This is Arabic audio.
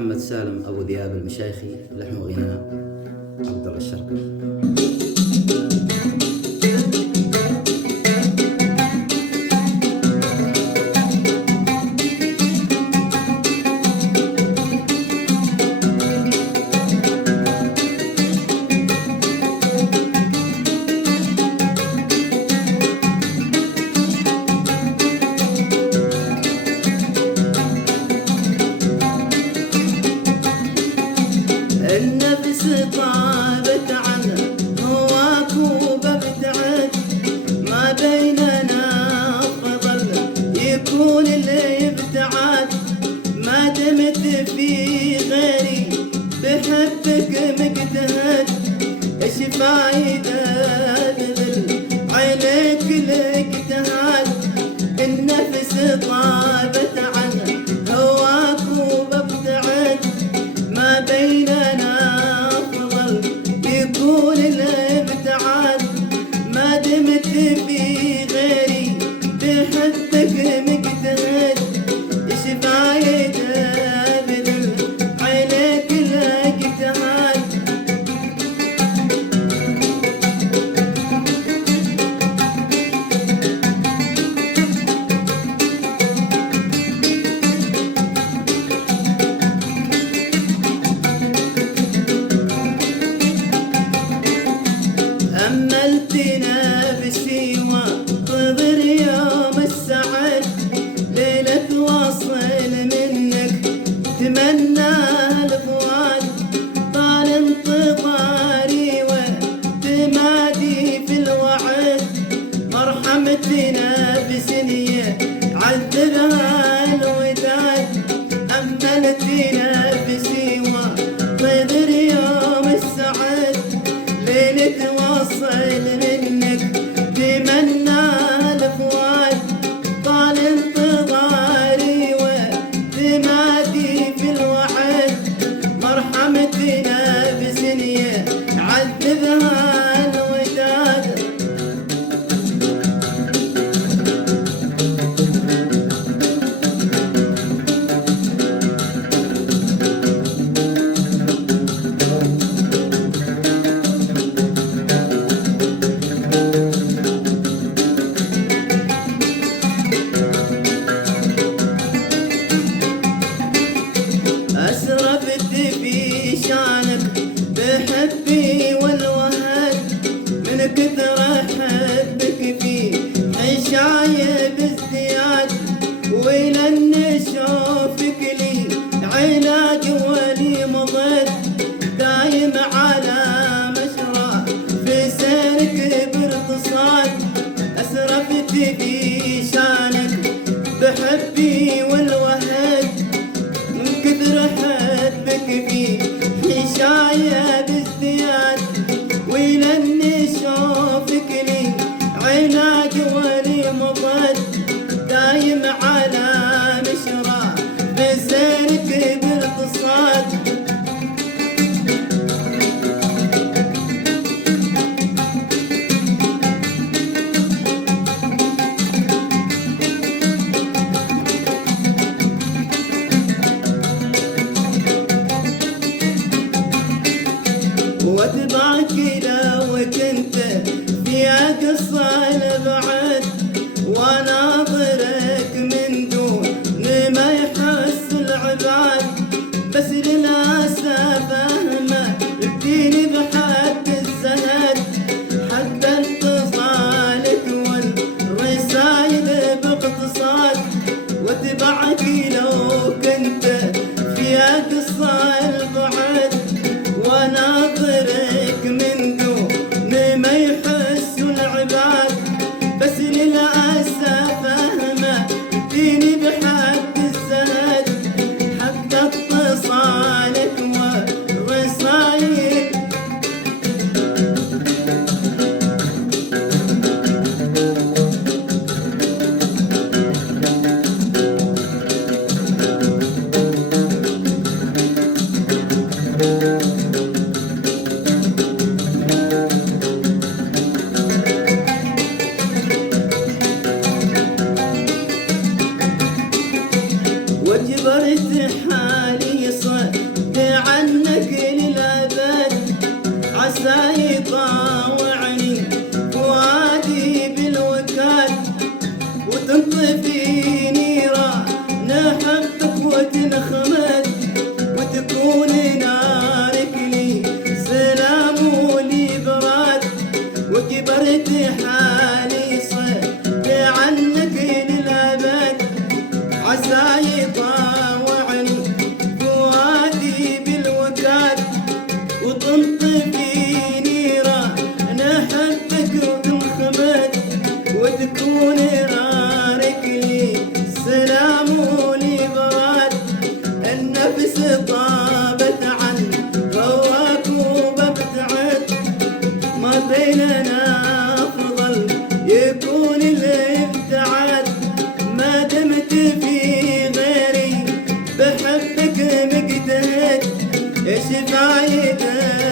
محمد سالم أبو ذياب المشايخي، لحن وغناء عبد الله الشرقي. النفس طابت عنه هواك وببتعد، ما بيننا فضل يكون اللي يبتعد، ما دمت في غيري بحبك مجتهد، ايش فايدة بذل عينيك الاجتهاد. النفس طابت عنه هواك وببتعد، ما بيننا فضل يكون الابتعاد، ما دمت في غيري بحبك مجتهد، ايش فايدة بذل عينيك الاجتهاد. أملتنا بسيوة تضر يوم السعد، ليلة وصل منك تمناها الفؤاد، طال انتظاري وتمادي في الوعد، مرحمتنا بسنية عذبها الوداد. أملتنا بسيوة تضر يوم السعد، ليلة وصل منك تمنى الفؤاد، طال انتظاري وتمادي في الوعد، مرحمتنا بسنية عذبها الوداد. أسرفت في شانك بحبي والوهد، من كثر حبك في عشاي بازدياد، ولن اشوفك لي علاج ولي مضد، دايم على مشرى في سيرك باقتصاد. أسرفت في شانك بحبي والوهد، من كثر حبك في حشايا بازدياد، ولن اشوفك لي علاج ولي مضد، دايم على مشرى بسيرك بالاقتصاد. واتبعك لو كنت في اقصى الابعاد، وناظرك من دون ما يحس العباد، بس للاسف اهمه بديني بحد الزهد، حتى اتصالك والرسايل باقتصاد. واتبعك لو كنت في اقصى البعد، وناظرك من دون ما يحس العباد، بس للأسف أهمه ديني بحد الزهد، حتى اتصالك والرسايل. ايش فايدة